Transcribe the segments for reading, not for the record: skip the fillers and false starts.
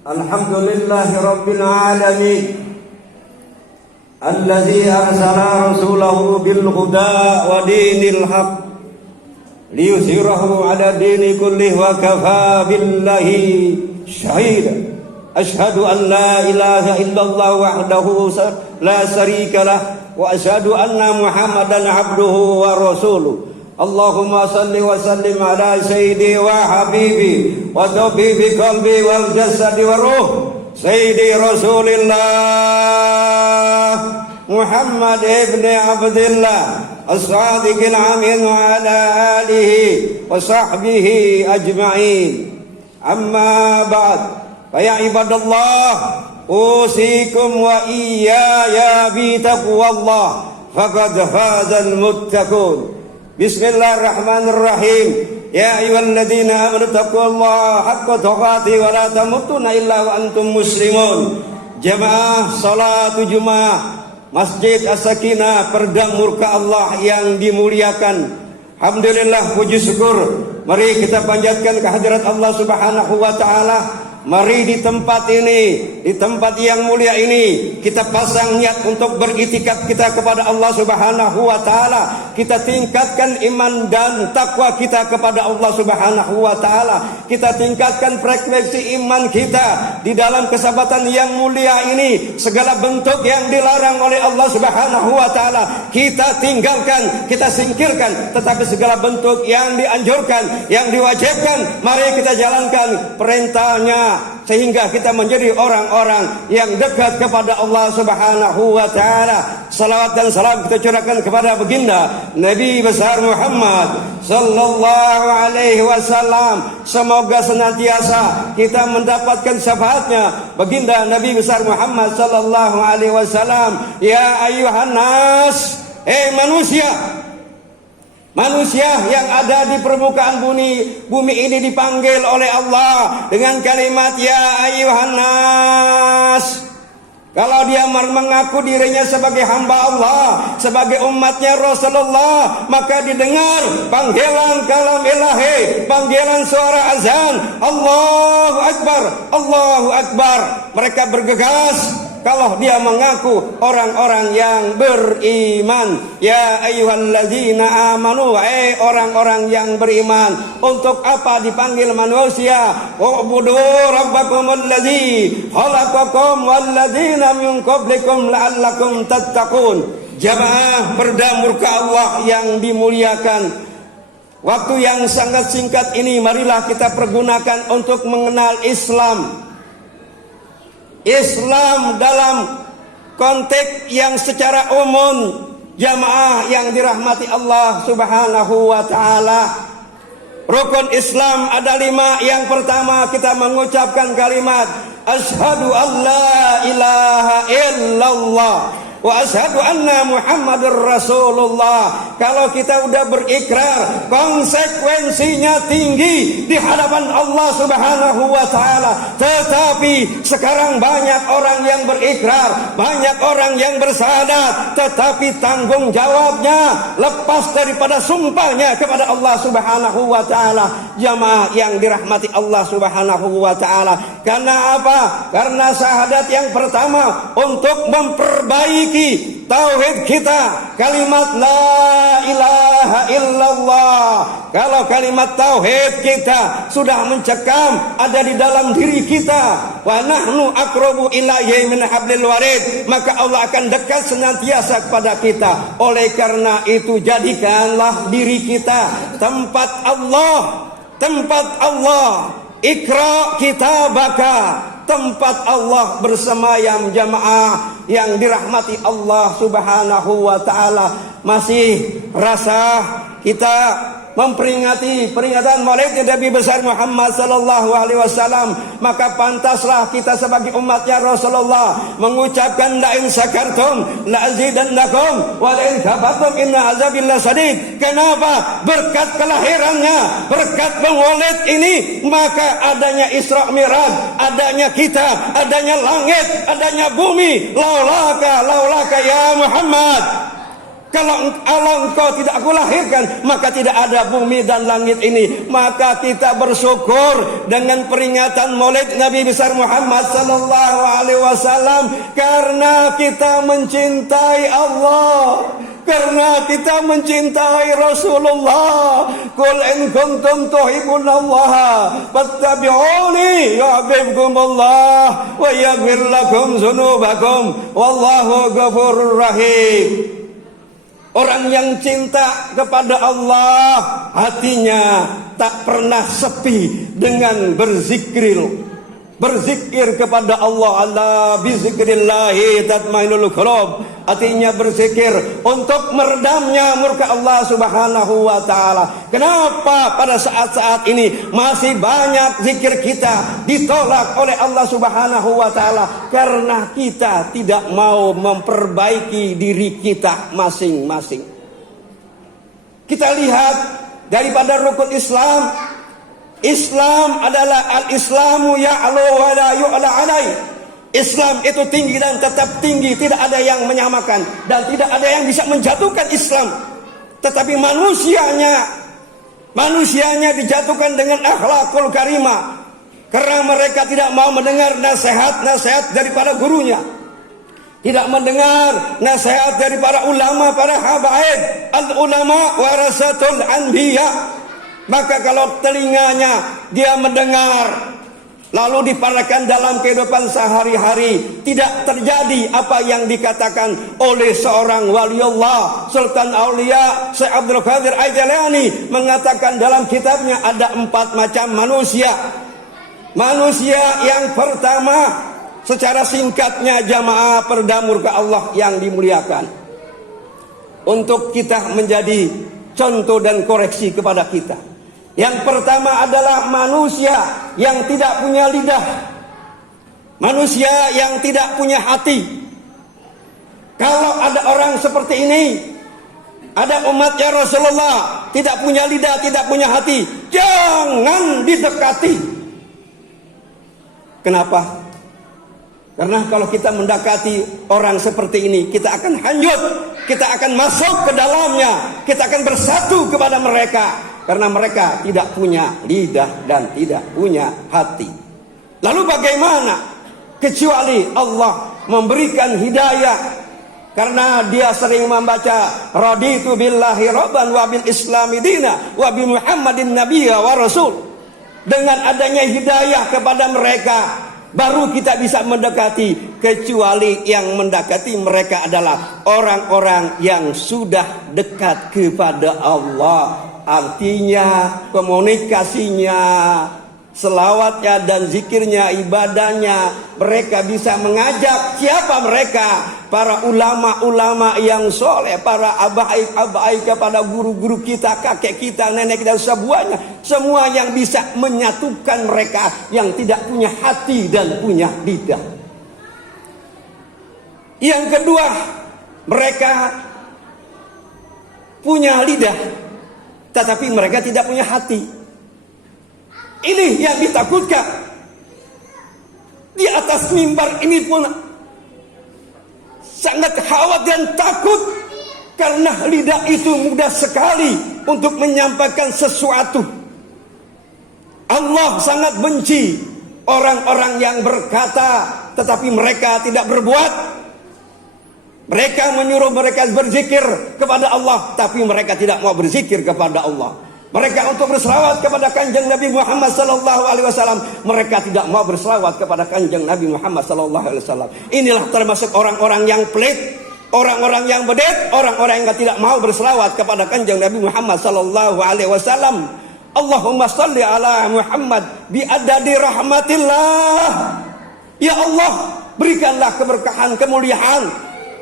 Alhamdulillahi Rabbil Alamin Alladzi arsala rasulahu bil huda wa dinil haq liyuzhirahu ala dini kullih wa kafa billahi syahida. Ashhadu an la ilaha illallah wahdahu la syarika lah wa ashhadu anna Muhammadan abduhu wa rasuluh. Allahumma salli wa sallim ala sayyidi wa habibi wa tabibi qalbi wal jasadi wa ruh sayyidi Rasulillah Muhammad ibn Abdullah as-sadiqil amin wa ala alihi wa sahbihi ajma'in. Amma ba'd, fa ya ibadallah usikum wa iyaya bi taqwallah faqad fazal muttaqun. Bismillahirrahmanirrahim. Ya ayyuhalladzina amanu taqullaha haqqa tuqatih wa la tamutunna illa wa antum muslimun. Jamaah salat Jumat Masjid As-Sakinah Perdam Murka Allah yang dimuliakan. Alhamdulillah, puji syukur. Mari kita panjatkan kehadirat Allah Subhanahu wa taala. Mari di tempat ini, di tempat yang mulia ini, kita pasang niat untuk beritikaf kita kepada Allah Subhanahu wa taala. Kita tingkatkan iman dan takwa kita kepada Allah Subhanahu wa taala. Kita tingkatkan frekuensi iman kita di dalam kesempatan yang mulia ini. Segala bentuk yang dilarang oleh Allah Subhanahu wa taala kita tinggalkan, kita singkirkan. Tetapi segala bentuk yang dianjurkan, yang diwajibkan, mari kita jalankan perintahnya, sehingga kita menjadi orang-orang yang dekat kepada Allah Subhanahu wa taala. Salawat dan salam kita curahkan kepada baginda Nabi besar Muhammad sallallahu alaihi wasallam. Semoga senantiasa kita mendapatkan syafaatnya baginda Nabi besar Muhammad sallallahu alaihi wasallam. Ya ayyuhan nas, manusia yang ada di permukaan bumi ini dipanggil oleh Allah dengan kalimat ya ayyuhan nas. Kalau dia mengaku dirinya sebagai hamba Allah, sebagai umatnya Rasulullah, maka didengar panggilan kalam ilahi, panggilan suara azan, Allahu Akbar, Allahu Akbar. Mereka bergegas kalau dia mengaku orang-orang yang beriman. Ya ayyuhalladzina amanu, orang-orang yang beriman. Untuk apa dipanggil manusia? U'budu rabbakumul ladzi khalaqakum walladzina min qablikum la'allakum tattaqun. Jamaah Perdam Murka Allah yang dimuliakan, waktu yang sangat singkat ini marilah kita pergunakan untuk mengenal Islam. Islam dalam konteks yang secara umum, jamaah yang dirahmati Allah Subhanahu wa taala. Rukun Islam ada 5. Yang pertama kita mengucapkan kalimat asyhadu alla ilaha illallah wa asyhadu anna Muhammadur Rasulullah. Kalau kita udah berikrar, konsekuensinya tinggi di hadapan Allah Subhanahu wa taala. Tetapi sekarang banyak orang yang berikrar, banyak orang yang bersyahadat, tetapi tanggung jawabnya lepas daripada sumpahnya kepada Allah Subhanahu wa taala. Jamaah yang dirahmati Allah Subhanahu wa taala. Karena apa? Karena syahadat yang pertama untuk memperbaiki tauhid kita, kalimat la ilaha illallah. Kalau kalimat tauhid kita sudah mencekam, ada di dalam diri kita, wa nahnu aqrabu ilaihi min hablil warid, maka Allah akan dekat senantiasa kepada kita. Oleh karena itu jadikanlah diri kita tempat Allah tempat Allah. Iqra kitabaka, tempat Allah bersemayam jamaah yang dirahmati Allah Subhanahu wa taala. Masih rasa kita memperingati peringatan Maulid Nabi besar Muhammad sallallahu alaihi wasallam, maka pantaslah kita sebagai umatnya Rasulullah mengucapkan la in syakartum la azidannakum wa la in kafartum inna azabillah sadid. Kenapa? Berkat kelahirannya, berkat Maulid ini, maka adanya Isra Mi'raj, adanya kita, adanya langit, adanya bumi. Laulaka ya Muhammad. Kalau engkau tidak aku lahirkan, maka tidak ada bumi dan langit ini. Maka kita bersyukur dengan peringatan Maulid Nabi besar Muhammad sallallahu alaihi wasallam, karena kita mencintai Allah, karena kita mencintai Rasulullah. Qul in kuntum tuhibbunallaha fattabi'uni yuhibbukumullah wa yaghfir lakum dzunubakum wallahu ghafurur rahim. Orang yang cinta kepada Allah, hatinya tak pernah sepi dengan berzikir kepada Allah. Ala bizikrillahi tatmainnul qulub. Artinya berzikir untuk meredamnya murka Allah Subhanahu wa taala. Kenapa pada saat-saat ini masih banyak zikir kita ditolak oleh Allah Subhanahu wa taala? Karena kita tidak mau memperbaiki diri kita masing-masing. Kita lihat daripada rukun Islam. Islam adalah al-Islamu ya'lu wa la yu'la alai. Islam itu tinggi dan tetap tinggi, tidak ada yang menyamakan dan tidak ada yang bisa menjatuhkan Islam. Tetapi manusianya dijatuhkan dengan akhlakul karimah, karena mereka tidak mau mendengar nasihat daripada gurunya, tidak mendengar nasihat dari para ulama, para habaib. Al-ulama warasatul anbiya. Maka kalau telinganya dia mendengar, lalu diparahkan dalam kehidupan sehari-hari, tidak terjadi apa yang dikatakan oleh seorang waliullah, Sultan Aulia Syekh Abdul Qadir Al-Jailani, mengatakan dalam kitabnya ada 4 macam manusia. Manusia yang pertama, secara singkatnya jamaah perdamur ke Allah yang dimuliakan, untuk kita menjadi contoh dan koreksi kepada kita. Yang pertama adalah manusia yang tidak punya lidah, manusia yang tidak punya hati. Kalau ada orang seperti ini, ada umatnya Rasulullah, tidak punya lidah, tidak punya hati, jangan didekati. Kenapa? Karena kalau kita mendekati orang seperti ini, kita akan hanyut, kita akan masuk ke dalamnya, kita akan bersatu kepada mereka. Karena mereka tidak punya lidah dan tidak punya hati. Lalu bagaimana? Kecuali Allah memberikan hidayah. Karena dia sering membaca raditu billahi rabban wa bil islami dina wa bi muhammadin nabiyya wa rasul. Dengan adanya hidayah kepada mereka, baru kita bisa mendekati. Kecuali yang mendekati mereka adalah orang-orang yang sudah dekat kepada Allah. Artinya komunikasinya, selawatnya dan zikirnya, ibadahnya, mereka bisa mengajak. Siapa mereka? Para ulama-ulama yang soleh, para abaik kepada guru-guru kita, kakek kita, nenek kita, semuanya. Semua yang bisa menyatukan mereka yang tidak punya hati dan punya lidah. Yang kedua, mereka punya lidah, tetapi mereka tidak punya hati. Ini yang ditakutkan. Di atas mimbar ini pun sangat khawatir dan takut, karena lidah itu mudah sekali untuk menyampaikan sesuatu. Allah sangat benci orang-orang yang berkata tetapi mereka tidak berbuat. Mereka menyuruh mereka berzikir kepada Allah, tapi mereka tidak mau berzikir kepada Allah. Mereka untuk berselawat kepada kanjeng Nabi Muhammad sallallahu alaihi wasallam, mereka tidak mau berselawat kepada kanjeng Nabi Muhammad sallallahu alaihi wasallam. Inilah termasuk orang-orang yang pelit, orang-orang yang bedet, orang-orang yang tidak mau berselawat kepada kanjeng Nabi Muhammad sallallahu alaihi wasallam. Allahumma salli ala Muhammad bi adadi rahmatillah. Ya Allah, berikanlah keberkahan, kemuliaan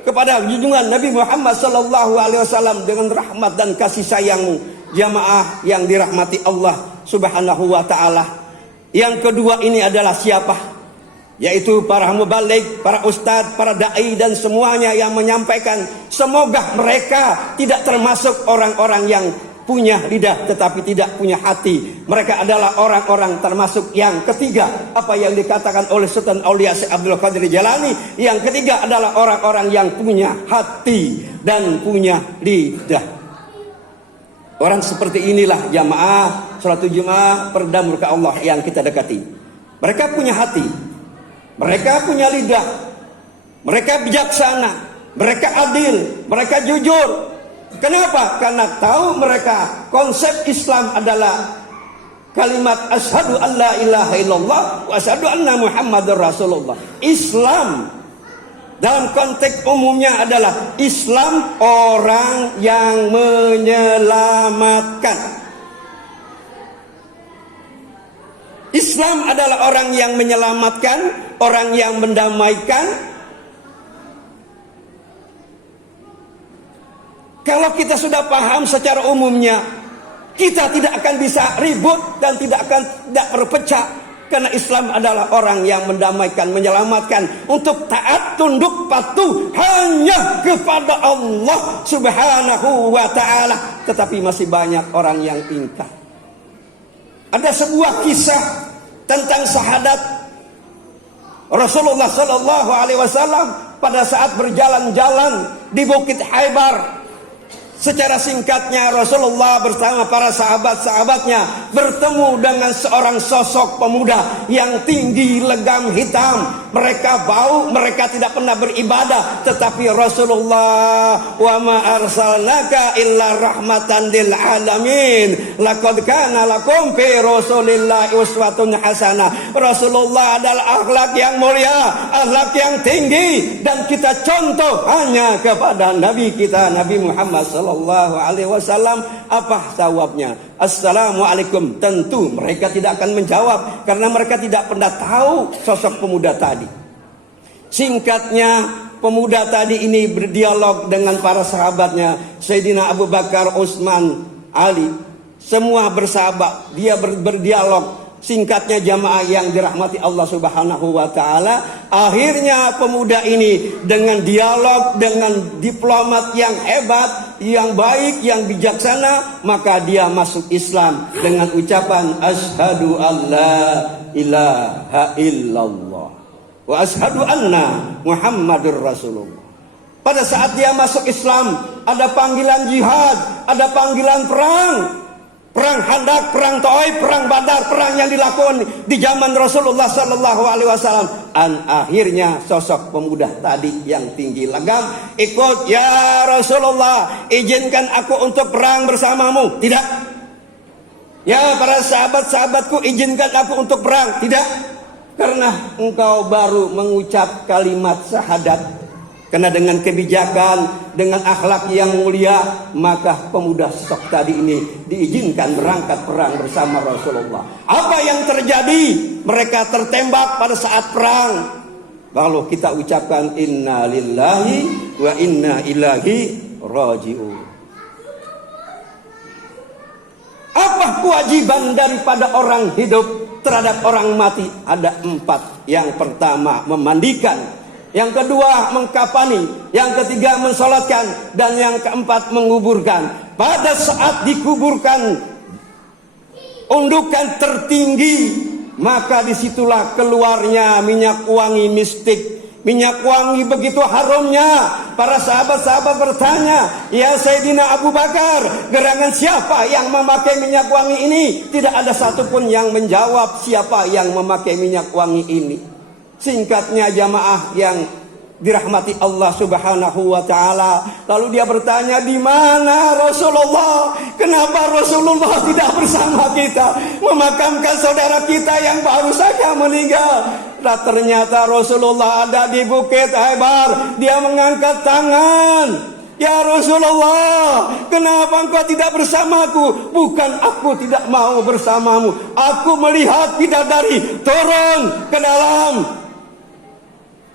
kepada junjungan Nabi Muhammad sallallahu alaihi wasallam dengan rahmat dan kasih sayang-Mu. Jamaah yang dirahmati Allah Subhanahu wa taala. Yang kedua ini adalah siapa? Yaitu para mubaligh, para ustadz, para dai dan semuanya yang menyampaikan. Semoga mereka tidak termasuk orang-orang yang punya lidah tetapi tidak punya hati. Mereka adalah orang-orang termasuk yang ketiga, apa yang dikatakan oleh Sultan Aulia Syekh Abdul Qadir Jalani. Yang ketiga adalah orang-orang yang punya hati dan punya lidah. Orang seperti inilah jamaah salatul Jumat perda murka Allah yang kita dekati. Mereka punya hati, mereka punya lidah, mereka bijaksana, mereka adil, mereka jujur. Kenapa? Karena tahu mereka konsep Islam adalah kalimat asyhadu an la ilaha illallah wa asyhadu anna Muhammadar Rasulullah. Islam dalam konteks umumnya adalah Islam orang yang menyelamatkan. Islam adalah orang yang menyelamatkan, orang yang mendamaikan. Kalau kita sudah paham secara umumnya, kita tidak akan bisa ribut dan tidak berpecah. Karena Islam adalah orang yang mendamaikan, menyelamatkan, untuk taat, tunduk, patuh hanya kepada Allah Subhanahu wa ta'ala. Tetapi masih banyak orang yang ingkar. Ada sebuah kisah tentang syahadat Rasulullah Sallallahu Alaihi Wasallam pada saat berjalan-jalan di Bukit Khaybar. Secara singkatnya, Rasulullah bersama para sahabat-sahabatnya bertemu dengan seorang sosok pemuda yang tinggi, legam, hitam. Mereka bau, mereka tidak pernah beribadah. Tetapi Rasulullah, wa ma arsalnaka illa rahmatan lil alamin. Laqad kana lakum fi Rasulillahi uswatun hasanah. Rasulullah adalah akhlak yang mulia, akhlak yang tinggi, dan kita contoh hanya kepada Nabi kita, Nabi Muhammad Sallallahu Alaihi Wasallam. Apa jawabnya? Assalamualaikum. Tentu mereka tidak akan menjawab karena mereka tidak pernah tahu sosok pemuda tadi. Singkatnya, pemuda tadi ini berdialog dengan para sahabatnya, Sayyidina Abu Bakar, Utsman, Ali. Semua bersahabat, dia berdialog. Singkatnya jamaah yang dirahmati Allah Subhanahu wa ta'ala, akhirnya pemuda ini dengan dialog, dengan diplomat yang hebat, yang baik, yang bijaksana, maka dia masuk Islam dengan ucapan asyhadu alla ilaha illallah wa asyhadu anna Muhammadur Rasulullah. Pada saat dia masuk Islam, ada panggilan jihad, ada panggilan perang. Perang Khandaq, perang Taif, perang Badar, perang yang dilakukan di zaman Rasulullah Sallallahu Alaihi Wasallam. Akhirnya sosok pemuda tadi yang tinggi legam ikut, ya Rasulullah, izinkan aku untuk perang bersamamu. Tidak. Ya para sahabat-sahabatku, izinkan aku untuk perang. Tidak. Karena engkau baru mengucap kalimat syahadat. Karena dengan kebijakan, dengan akhlak yang mulia, maka pemuda sok tadi ini diizinkan berangkat perang bersama Rasulullah. Apa yang terjadi? Mereka tertembak pada saat perang. Lalu kita ucapkan inna lillahi wa inna ilaihi raji'un. Apa kewajiban daripada orang hidup terhadap orang mati? Ada 4. Yang pertama, memandikan. Yang kedua, mengkafani. Yang ketiga, mensolatkan. Dan yang keempat, menguburkan. Pada saat dikuburkan, undukan tertinggi, maka disitulah keluarnya minyak wangi mistik. Minyak wangi begitu harumnya. Para sahabat-sahabat bertanya, ya Sayyidina Abu Bakar, gerangan siapa yang memakai minyak wangi ini? Tidak ada satupun yang menjawab siapa yang memakai minyak wangi ini. Singkatnya jamaah yang dirahmati Allah Subhanahu wa ta'ala, lalu dia bertanya, di mana Rasulullah? Kenapa Rasulullah tidak bersama kita memakamkan saudara kita yang baru saja meninggal? Nah, ternyata Rasulullah ada di Bukit Khaybar. Dia mengangkat tangan Ya Rasulullah, kenapa engkau tidak bersamaku? Bukan aku tidak mau bersamamu. Aku melihat bidadari turun ke dalam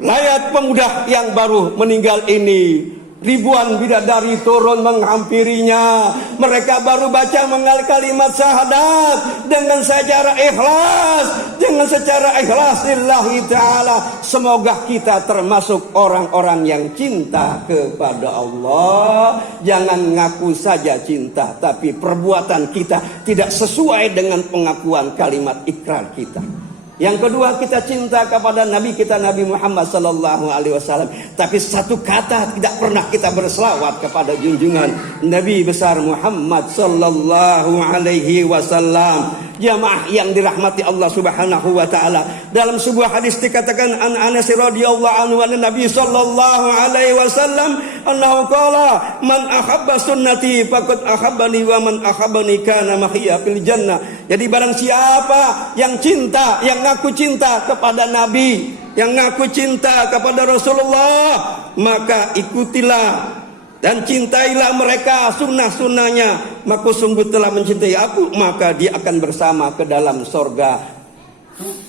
layat pemuda yang baru meninggal ini. Ribuan bidadari turun menghampirinya. Mereka baru baca mengal kalimat syahadat dengan secara ikhlas, dengan secara ikhlas lillahi ta'ala. Semoga kita termasuk orang-orang yang cinta kepada Allah. Jangan ngaku saja cinta, tapi perbuatan kita tidak sesuai dengan pengakuan kalimat ikrar kita. Yang kedua, kita cinta kepada Nabi kita, Nabi Muhammad sallallahu alaihi wasallam. Tapi satu kata tidak pernah kita berselawat kepada junjungan Nabi besar Muhammad sallallahu alaihi wasallam. Jamaah yang dirahmati Allah Subhanahu wa taala. Dalam sebuah hadis dikatakan an Anas radhiyallahu anhu an Nabi sallallahu alaihi wasallam annahu qala man ahabba sunnati faqad ahabbani wa man ahabbani kana mahiya fil jannah. Jadi barang siapa yang cinta, yang ngaku cinta kepada Nabi, yang ngaku cinta kepada Rasulullah, maka ikutilah dan cintailah mereka sunnah-sunnahnya. Maka sungguh telah mencintai aku, maka dia akan bersama ke dalam sorga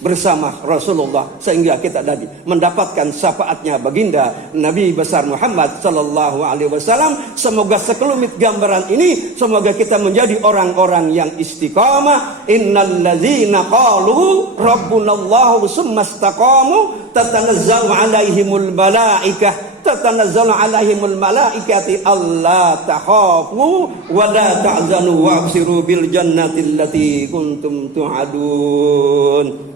bersama Rasulullah, sehingga kita tadi mendapatkan syafaatnya baginda Nabi besar Muhammad sallallahu alaihi wasallam. Semoga sekelumit gambaran ini, semoga kita menjadi orang-orang yang istiqamah. Innalladzina qalu rabbunallahu summa istaqamu tatanazzalu alaihimul malaikah tatanazzalu alaihimul malaikati alla takhafu wa la tahzanu wa absiru bil jannati allati kuntum tu'adun.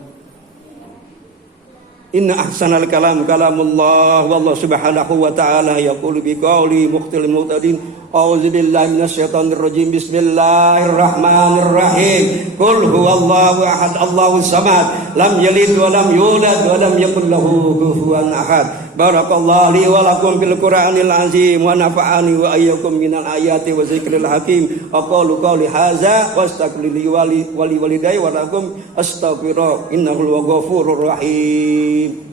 Inna ahsanal kalam kalamullah wallahu subhanahu wa ta'ala yaqulu biqauli mukhtil mu'tadin a'udzu billahi minasyaitonir rajim bismillahirrahmanirrahim qul huwallahu ahad allahus samad lam yalid wa lam yulad wa lam yakul lahu kufuwan ahad. Barakallahu li wa lakum fil Qur'anil azim wa nafa'ani wa iyyakum minal ayati wa zikril hakim. Aqulu qawli hadza wa astaghfiru li walidayya wa lakum astaghfiru innahu huwal ghafurur rahim.